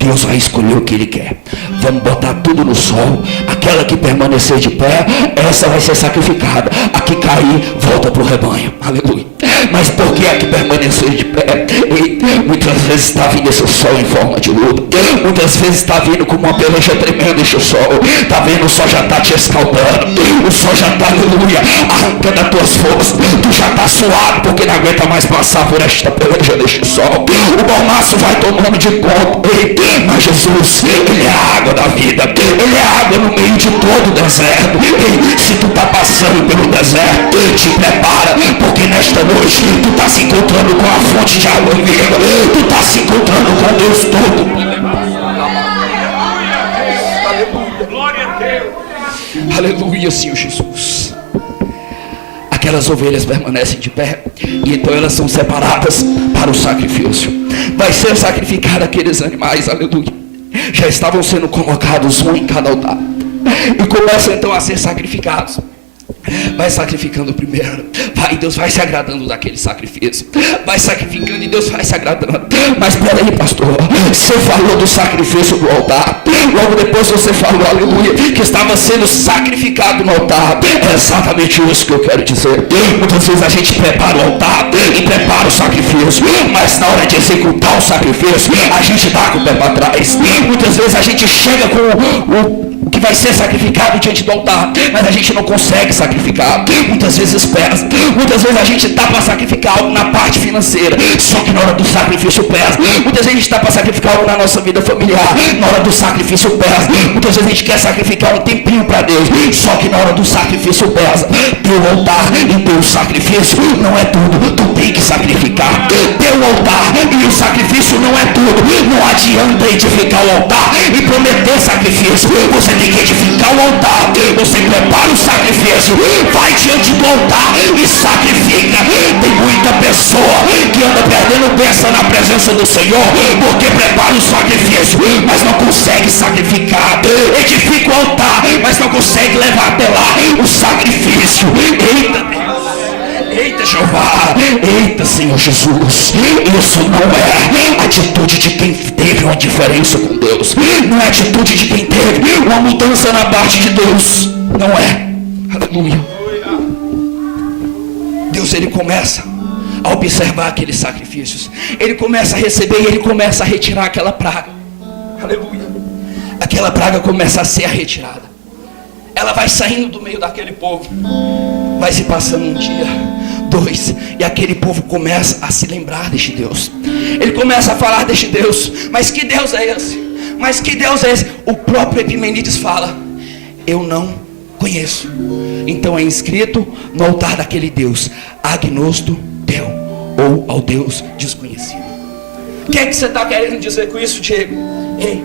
Deus vai escolher o que Ele quer. Vamos botar tudo no sol. Aquela que permanecer de pé, essa vai ser sacrificada. A que cair, volta para o rebanho. Aleluia. Mas por que a que permanecer de pé? Muitas vezes está vindo esse sol em forma de luta. Muitas vezes está vindo com uma peleja tremenda este sol. Está vendo, o sol já está te escaldando. O sol já está, aleluia, arrancando as tuas forças. Tu já está suado porque não aguenta mais passar por esta peleja deste sol. O mormaço vai tomando de conta. Mas Jesus, Ele é a água da vida. Ele é a água no meio de todo o deserto. Se tu está passando pelo deserto, te prepara, porque nesta noite tu está se encontrando com a fonte de água viva. Tu está se encontrando com Deus todo. Glória a Deus. Aleluia, Senhor Jesus. Aquelas ovelhas permanecem de pé, e então elas são separadas para o sacrifício. Vai ser sacrificado aqueles animais, aleluia. Já estavam sendo colocados um em cada altar, e começam então a ser sacrificados. Vai sacrificando primeiro. Deus vai se agradando daquele sacrifício. Vai sacrificando e Deus vai se agradando. Mas peraí, pastor, você falou do sacrifício do altar. Logo depois você falou, aleluia, que estava sendo sacrificado no altar. É exatamente isso que eu quero dizer. Muitas vezes a gente prepara o altar e prepara o sacrifício, mas na hora de executar o sacrifício, a gente dá com o pé para trás. Muitas vezes a gente chega com o que vai ser sacrificado diante do altar, mas a gente não consegue sacrificar. Muitas vezes pesa. Muitas vezes a gente está para sacrificar algo na parte financeira, só que na hora do sacrifício pesa. Muitas vezes a gente está para sacrificar algo na nossa vida familiar, na hora do sacrifício pesa. Muitas vezes a gente quer sacrificar um tempinho para Deus, só que na hora do sacrifício pesa. Teu altar e teu sacrifício não é tudo. Tu tem que sacrificar. Teu altar e o sacrifício não é tudo. Não adianta edificar o altar e prometer sacrifício. Você tem que edificar o altar. Você prepara o sacrifício, vai diante do altar e sacrifica. Tem muita pessoa que anda perdendo peça na presença do Senhor porque prepara o sacrifício, mas não consegue sacrificar. Edifica o altar, mas não consegue levar até lá o sacrifício. Eita Deus, eita Jeová, eita Senhor Jesus. Isso não é atitude de quem teve uma diferença com Deus. Não é atitude de quem teve uma mudança na parte de Deus. Não é. Aleluia. Deus, Ele começa a observar aqueles sacrifícios. Ele começa a receber e Ele começa a retirar aquela praga. Aleluia. Aquela praga começa a ser retirada. Ela vai saindo do meio daquele povo. Vai se passando um dia, 2, e aquele povo começa a se lembrar deste Deus. Ele começa a falar deste Deus. Mas que Deus é esse? Mas que Deus é esse? O próprio Epimenides fala: eu não conheço. Então é inscrito no altar daquele Deus: agnosto teu, ou ao Deus desconhecido. O que é que você está querendo dizer com isso, Diego? Ei,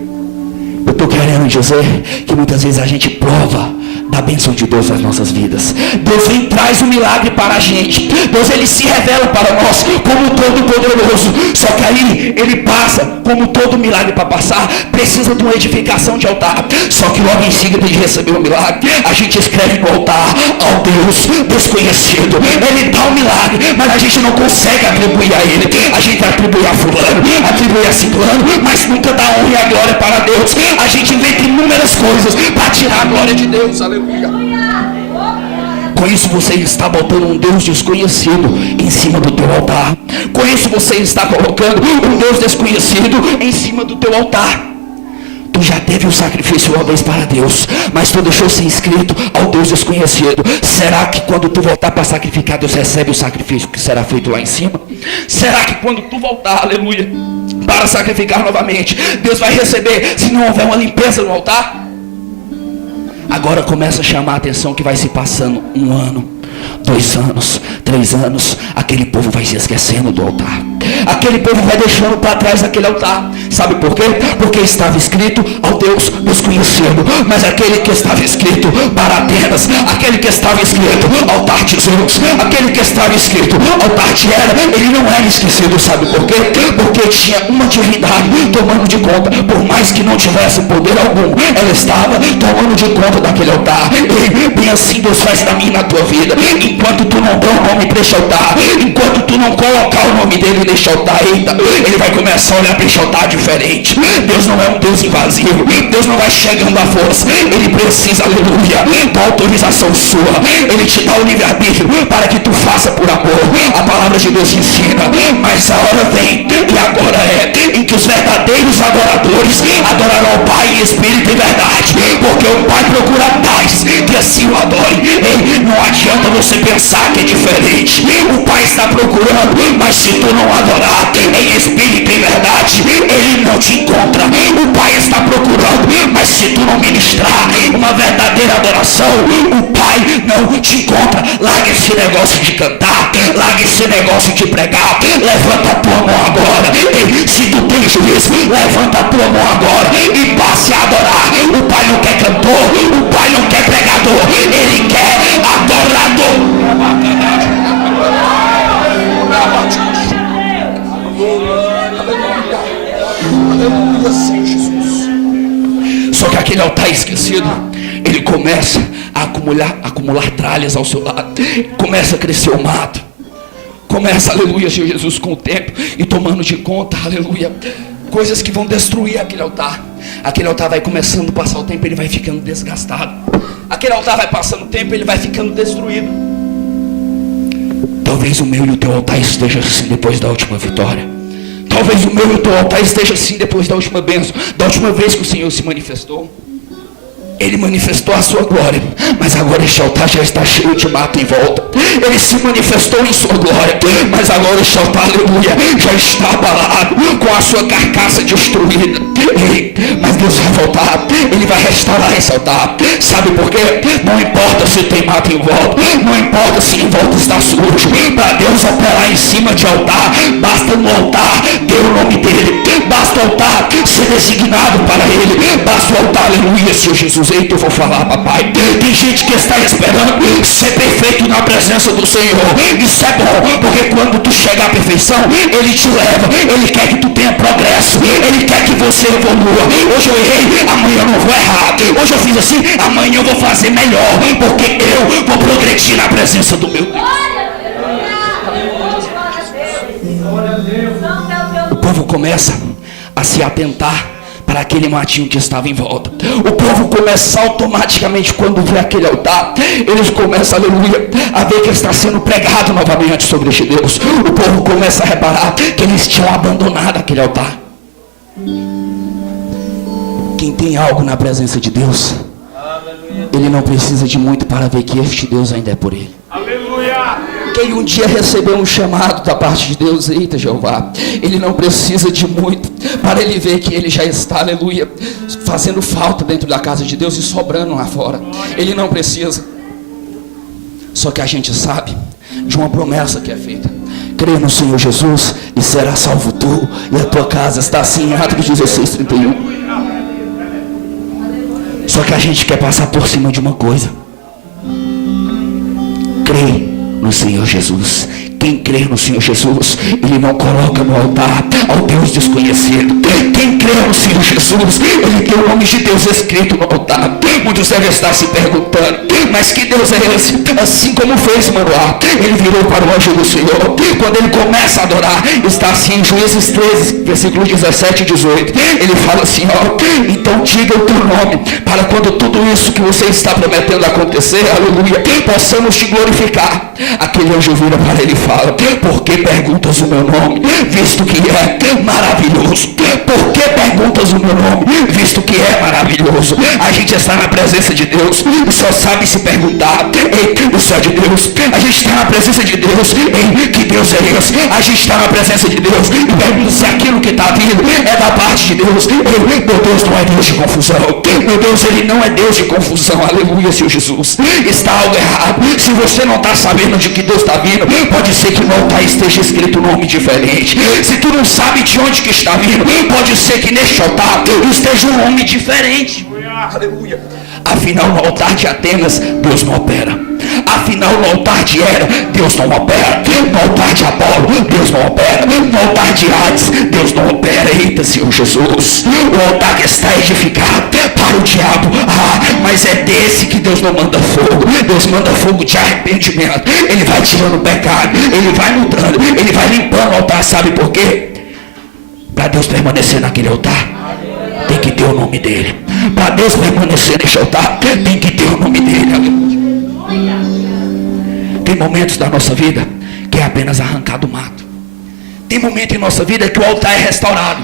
eu estou querendo dizer que muitas vezes a gente prova da bênção de Deus nas nossas vidas. Deus vem e traz um milagre para a gente. Deus, Ele se revela para nós como todo poderoso. Só que aí Ele passa, como todo milagre para passar, precisa de uma edificação de altar. Só que logo em seguida de receber o milagre, a gente escreve no altar: ao Deus desconhecido. Ele dá o milagre, mas a gente não consegue atribuir a Ele. A gente atribui a fulano, atribui a ciclano, mas nunca dá honra e a glória para Deus. A gente inventa inúmeras coisas para tirar a glória de Deus. Aleluia. Com isso você está botando um Deus desconhecido em cima do teu altar. Com isso você está colocando um Deus desconhecido em cima do teu altar. Tu já teve o sacrifício uma vez para Deus, mas tu deixou ser inscrito ao Deus desconhecido. Será que quando tu voltar para sacrificar, Deus recebe o sacrifício que será feito lá em cima? Será que quando tu voltar, aleluia, para sacrificar novamente, Deus vai receber se não houver uma limpeza no altar? Agora começa a chamar a atenção que vai se passando 1 ano, 2 anos, 3 anos, aquele povo vai se esquecendo do altar. Aquele povo vai deixando para trás aquele altar. Sabe por quê? Porque estava escrito ao Deus desconhecido. Mas aquele que estava escrito para Atenas, aquele que estava escrito altar de Zeus, aquele que estava escrito altar de Hera, ele não era esquecido. Sabe por quê? Porque tinha uma divindade tomando de conta. Por mais que não tivesse poder algum, ela estava tomando de conta daquele altar. E bem assim Deus faz na minha e na tua vida. Enquanto tu não dá o nome para este altar, enquanto tu não colocar o nome dele neste altar, altar, eita, ele vai começar a olhar para esse altar diferente. Deus não é um Deus invasivo, Deus não vai chegando à força, ele precisa, aleluia, da autorização sua. Ele te dá o livre-arbítrio para que tu faça por amor. A palavra de Deus ensina, mas a hora vem, e agora é, em que os verdadeiros adoradores adorarão ao Pai em espírito e verdade, porque o Pai procura tais que assim o adorem. Ei, não adianta você pensar que é diferente, o Pai está procurando, mas se tu não adorar em espírito e verdade, ele não te encontra. O Pai está procurando, mas se tu não ministrar uma verdadeira adoração, o Pai não te encontra. Larga esse negócio de cantar, larga esse negócio de pregar, levanta a tua mão agora. Ei, se tu tem juízo, levanta a tua mão agora e passe a adorar. O Pai não quer cantor, o Pai não quer pregador, ele quer adorador. Aleluia, Senhor Jesus. Só que aquele altar esquecido, ele começa a acumular tralhas ao seu lado, começa a crescer o mato, começa, aleluia, Senhor Jesus, com o tempo e tomando de conta, aleluia, coisas que vão destruir aquele altar. Aquele altar vai começando a passar o tempo, ele vai ficando desgastado. Aquele altar vai passando o tempo, ele vai ficando destruído. Talvez o meu e o teu altar esteja assim depois da última vitória. Talvez o meu e o teu altar esteja assim depois da última bênção, da última vez que o Senhor se manifestou. Ele manifestou a sua glória, mas agora este altar já está cheio de mato em volta. Ele se manifestou em sua glória, mas agora este altar, aleluia, já está abalado, com a sua carcaça destruída. Mas Deus vai voltar, ele vai restaurar esse altar. Sabe por quê? Não importa se tem mato em volta, não importa se em volta está sujo. Para Deus operar em cima de altar, basta no altar ter o nome dele, basta o altar ser designado para ele, basta o altar, aleluia, Senhor Jesus. Eita, eu vou falar, papai. Tem gente que está esperando ser perfeito na presença do Senhor. Isso é bom, porque quando tu chega à perfeição, ele te leva, ele quer que tu tenha progresso, ele quer que você evolua. Hoje eu errei, amanhã eu não vou errar. Hoje eu fiz assim, amanhã eu vou fazer melhor, porque eu vou progredir na presença do meu Deus. O povo começa a se atentar para aquele matinho que estava em volta. O povo começa automaticamente, quando vê aquele altar, eles começam, aleluia, a ver que está sendo pregado novamente sobre este Deus. O povo começa a reparar que eles tinham abandonado aquele altar. Quem tem algo na presença de Deus, ele não precisa de muito para ver que este Deus ainda é por ele. Quem um dia recebeu um chamado da parte de Deus, eita Jeová, ele não precisa de muito para ele ver que ele já está, aleluia, fazendo falta dentro da casa de Deus e sobrando lá fora. Ele não precisa. Só que a gente sabe de uma promessa que é feita: crê no Senhor Jesus e será salvo tu e a tua casa. Está assim em Atos 16:31. Só que a gente quer passar por cima de uma coisa: crê no Senhor Jesus. Quem crê no Senhor Jesus, ele não coloca no altar ao Deus desconhecido. Quem crê no Senhor Jesus, ele tem o nome de Deus escrito no altar. Muitos devem estar se perguntando: mas que Deus é esse? Assim como fez Manoá, ele virou para o anjo do Senhor. Quando ele começa a adorar, está assim em Juízes 13, versículos 17 e 18. Ele fala assim: ó, então diga o teu nome, para quando tudo isso que você está prometendo acontecer, aleluia, possamos te glorificar. Aquele anjo vira para ele e fala: por que perguntas o meu nome, visto que é maravilhoso? Por que perguntas o meu nome, visto que é maravilhoso? A gente está na presença de Deus e só sabe se perguntar: ei, o céu de Deus. A gente está na presença de Deus: ei, que Deus é esse? A gente está na presença de Deus e pergunta se aquilo que está vindo é da parte de Deus. Ei, meu Deus não é Deus de confusão. Meu Deus, ele não é Deus de confusão. Aleluia, Senhor Jesus. Está algo errado. Se você não está sabendo de que Deus está vindo, pode ser que no altar esteja escrito um nome diferente. Se tu não sabe de onde que está vindo, pode ser que neste altar esteja um nome diferente. Aleluia. Afinal, no altar de Atenas, Deus não opera. Afinal, no altar de Hera, Deus não opera. No altar de Apolo, Deus não opera. No altar de Hades, Deus não opera. Eita, Senhor Jesus, o altar que está edificado para o diabo. Mas é desse que Deus não manda fogo. Deus manda fogo de arrependimento. Ele vai tirando o pecado, ele vai mudando, ele vai limpando o altar. Sabe por quê? Para Deus permanecer naquele altar, tem que ter o nome dele. Para Deus permanecer nesse altar, tem que ter o nome dele. Aleluia. Tem momentos da nossa vida que é apenas arrancado o mato. Tem momento em nossa vida que o altar é restaurado.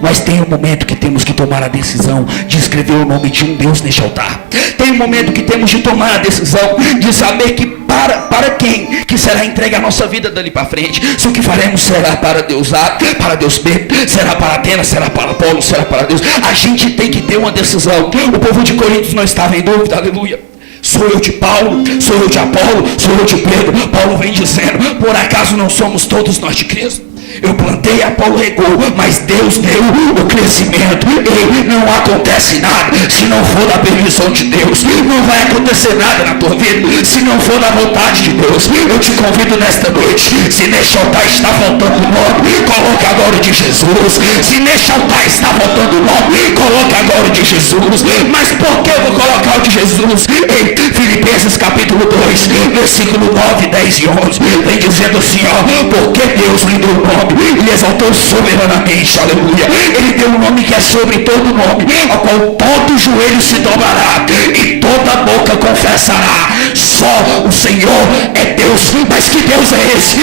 Mas tem um momento que temos que tomar a decisão de escrever o nome de um Deus neste altar. Tem um momento que temos de tomar a decisão de saber que para quem que será entregue a nossa vida dali para frente. Se o que faremos será para Deus A, para Deus B, será para Atenas, será para Apolo, será para Deus. A gente tem que ter uma decisão. O povo de Corinto não estava em dúvida, aleluia. Sou eu de Paulo, sou eu de Apolo, sou eu de Pedro. Paulo vem dizendo: por acaso não somos todos nós de Cristo? Eu plantei, Apolo regou, mas Deus deu o crescimento. E não acontece nada se não for da permissão de Deus. Não vai acontecer nada na tua vida se não for da vontade de Deus. Eu te convido nesta noite, se neste altar está faltando o nome, coloca agora o de Jesus. Se neste altar está faltando o nome, coloca agora o de Jesus. Mas por que eu vou colocar o de Jesus? Em Filipenses capítulo 2, versículo 9, 10 e 11, vem dizendo assim, porque Deus lhe deu o nome, ele exaltou soberanamente, aleluia. Ele deu um nome que é sobre todo nome, ao qual todo joelho se dobrará e toda boca confessará: só o Senhor é Deus. Mas que Deus é esse?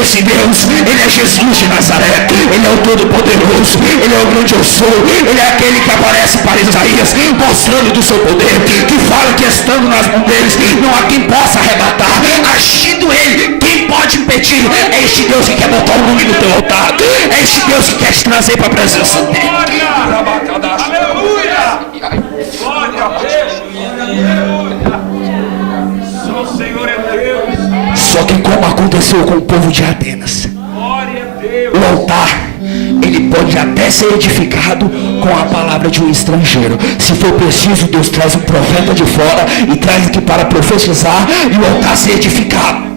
Esse Deus, ele é Jesus de Nazaré. Ele é o Todo-Poderoso, ele é o grande eu sou. Ele é aquele que aparece para Isaías mostrando do seu poder, que fala que estando nas mãos deles não há quem possa arrebatar. Agindo ele, quem pode impedir? É este Deus que quer botar o nome no teu altar. É este Deus que quer te trazer para a presença dele. Aleluia! Glória a Deus! Só o Senhor é Deus. Só que como aconteceu com o povo de Atenas, Glória a Deus. o altar, ele pode até ser edificado com a palavra de um estrangeiro. Se for preciso, Deus traz um profeta de fora e traz aqui para profetizar e o altar ser edificado.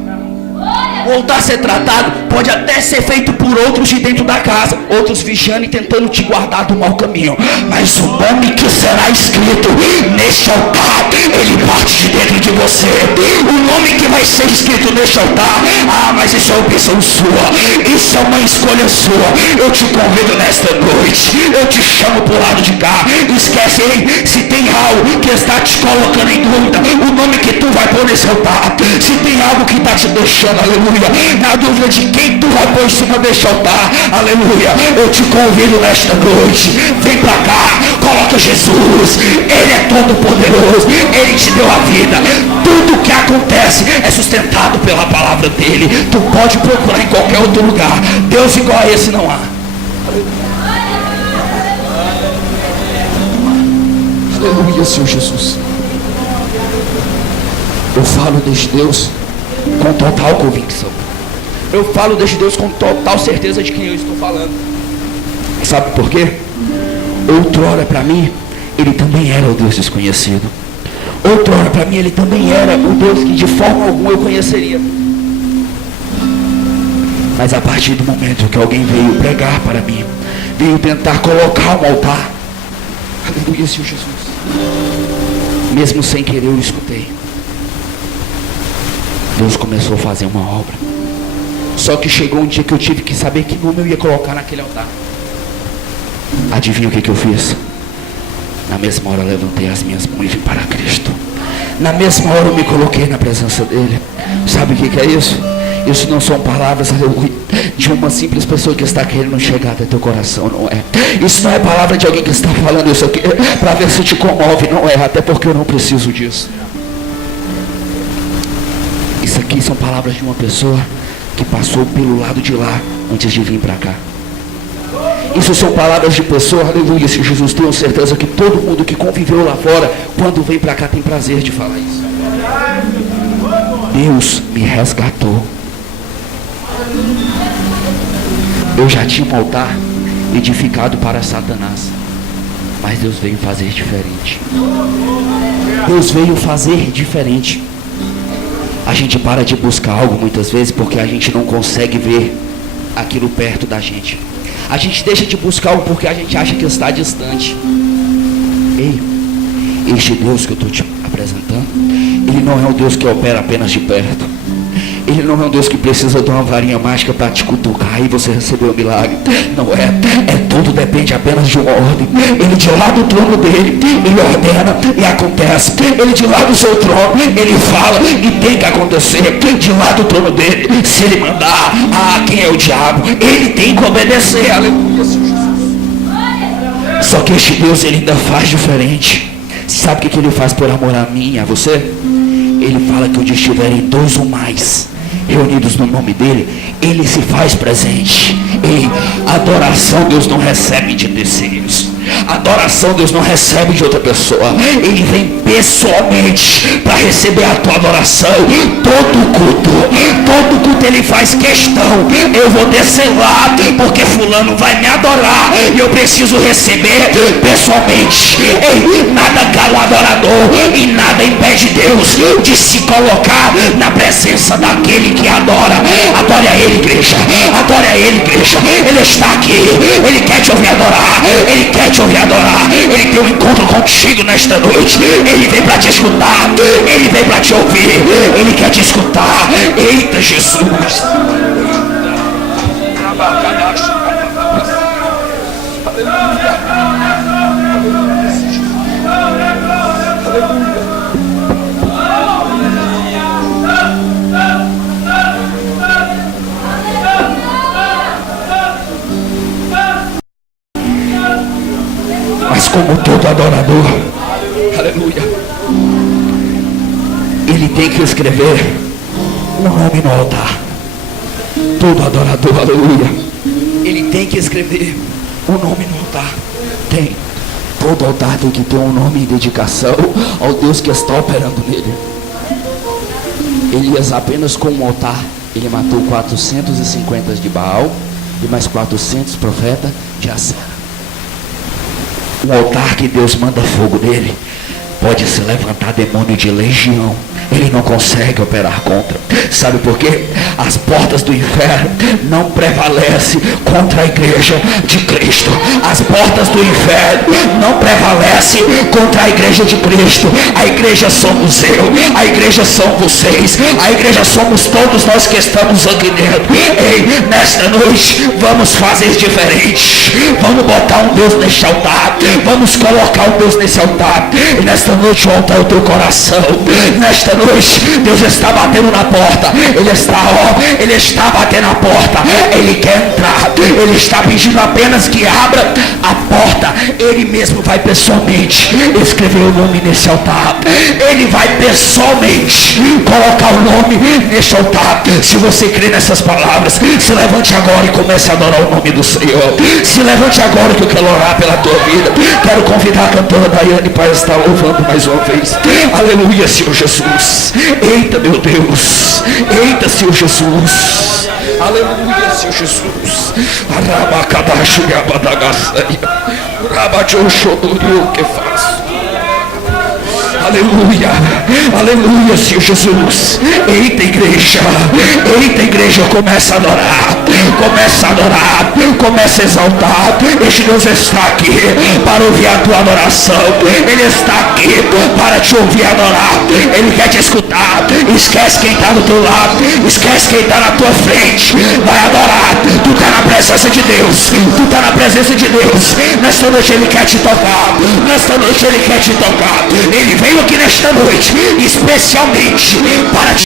O altar ser tratado pode até ser feito por outros de dentro da casa, outros vigiando e tentando te guardar do mau caminho. Mas o nome que será escrito neste altar, ele parte de dentro de você. O nome que vai ser escrito neste altar, mas isso é opção sua, isso é uma escolha sua. Eu te convido nesta noite, eu te chamo pro lado de cá. Esquece, se tem algo que está te colocando em dúvida, o nome que tu vai pôr nesse altar. Se tem algo que está te deixando, aleluia, na dúvida de quem tu vai pôr em cima deste altar, aleluia, eu te convido nesta noite, vem pra cá, coloca Jesus. Ele é todo poderoso, ele te deu a vida. Tudo que acontece é sustentado pela palavra dele. Tu pode procurar em qualquer outro lugar, Deus igual a esse não há. Aleluia, Senhor Jesus. Eu falo deste Deus com total convicção. Eu falo deste Deus com total certeza de quem eu estou falando. Sabe por quê? Outrora para mim, ele também era o Deus desconhecido. Outrora para mim, ele também era o Deus que de forma alguma eu conheceria. Mas a partir do momento que alguém veio pregar para mim, veio tentar colocar um altar, aleluia, Senhor Jesus, mesmo sem querer eu escutei. Deus começou a fazer uma obra. Só que chegou um dia que eu tive que saber que nome eu ia colocar naquele altar. Adivinha o que eu fiz? Na mesma hora eu levantei as minhas mãos e vim para Cristo. Na mesma hora eu me coloquei na presença dele. Sabe o que é isso? Isso não são palavras, aleluia, de uma simples pessoa que está querendo chegar até teu coração, não é. Isso não é palavra de alguém que está falando isso aqui para ver se te comove, não é. Até porque eu não preciso disso. Isso aqui são palavras de uma pessoa que passou pelo lado de lá antes de vir para cá. Isso são palavras de pessoa, aleluia, se Jesus, tenho certeza que todo mundo que conviveu lá fora, quando vem para cá tem prazer de falar isso. Deus me resgatou. Eu já tinha um altar edificado para Satanás. Mas Deus veio fazer diferente. Deus veio fazer diferente. A gente para de buscar algo muitas vezes porque a gente não consegue ver aquilo perto da gente. A gente deixa de buscar algo porque a gente acha que está distante. Ei, este Deus que eu estou te apresentando, Ele não é um Deus que opera apenas de perto. Ele não é um Deus que precisa de uma varinha mágica para te cutucar e você receber o milagre. Não é. Tudo depende apenas de uma ordem. Ele de lá do trono dele, ele ordena e acontece. Ele de lá do seu trono, ele fala e tem que acontecer. De lá do trono dele, se ele mandar, quem é o diabo? Ele tem que obedecer. Aleluia, Senhor Jesus. Só que este Deus, ele ainda faz diferente. Sabe o que ele faz por amor a mim e a você? Ele fala que onde estiverem 2 ou mais reunidos no nome dele, ele se faz presente. E adoração Deus não recebe de terceiros. Adoração Deus não recebe de outra pessoa. Ele vem pessoalmente para receber a tua adoração. Todo culto ele faz questão. Eu vou descer lá porque fulano vai me adorar e eu preciso receber pessoalmente. Ei, nada cala o adorador e nada impede Deus de se colocar na presença daquele que adora. Adore a ele, igreja. Adore a ele, igreja. Ele está aqui. Ele quer te ouvir adorar. Ele quer te ouvir adorar. Ele tem um encontro contigo nesta noite. Ele vem para te escutar. Ele vem para te ouvir. Ele quer te escutar. Eita, Jesus. Mas como todo adorador, aleluia, ele tem que escrever um nome no altar. Todo adorador, aleluia, ele tem que escrever um nome no altar. Tem. Todo altar tem que ter um nome em dedicação ao Deus que está operando nele. Elias, apenas com um altar, ele matou 450 de Baal e mais 400 profetas de Acera. Um altar que Deus manda fogo nele, pode se levantar demônio de legião. Ele não consegue operar contra. Sabe por quê? As portas do inferno não prevalecem contra a igreja de Cristo. As portas do inferno não prevalecem contra a igreja de Cristo. A igreja somos eu, a igreja são vocês, a igreja somos todos nós que estamos aqui dentro. Ei, nesta noite vamos fazer diferente. Vamos botar um Deus neste altar. Vamos colocar um Deus nesse altar. E nesta noite o altar é o teu coração. Nesta noite Deus está batendo na porta. Ele está batendo a porta. Ele quer entrar. Ele está pedindo apenas que abra a porta. Ele mesmo vai pessoalmente escrever o nome nesse altar. Ele vai pessoalmente colocar o nome nesse altar. Se você crê nessas palavras, se levante agora e comece a adorar o nome do Senhor. Se levante agora que eu quero orar pela tua vida. Quero convidar a cantora Daiane para estar louvando mais uma vez. Aleluia, Senhor Jesus. Eita, meu Deus. Eita, Senhor Jesus. Aleluia, Senhor Jesus. Arabacadacho e abadagaçaia. Rabachoxodoriu que faço. Aleluia, aleluia, Senhor Jesus. Eita, igreja, começa a adorar, começa a exaltar. Este Deus está aqui para ouvir a tua adoração. Ele está aqui para te ouvir adorar. Ele quer te escutar. Esquece quem está do teu lado, esquece quem está na tua frente. Vai adorar. Tu está na presença de Deus. Tu está na presença de Deus. Nesta noite Ele quer te tocar. Nesta noite Ele quer te tocar. Ele veio aqui nesta noite especialmente para te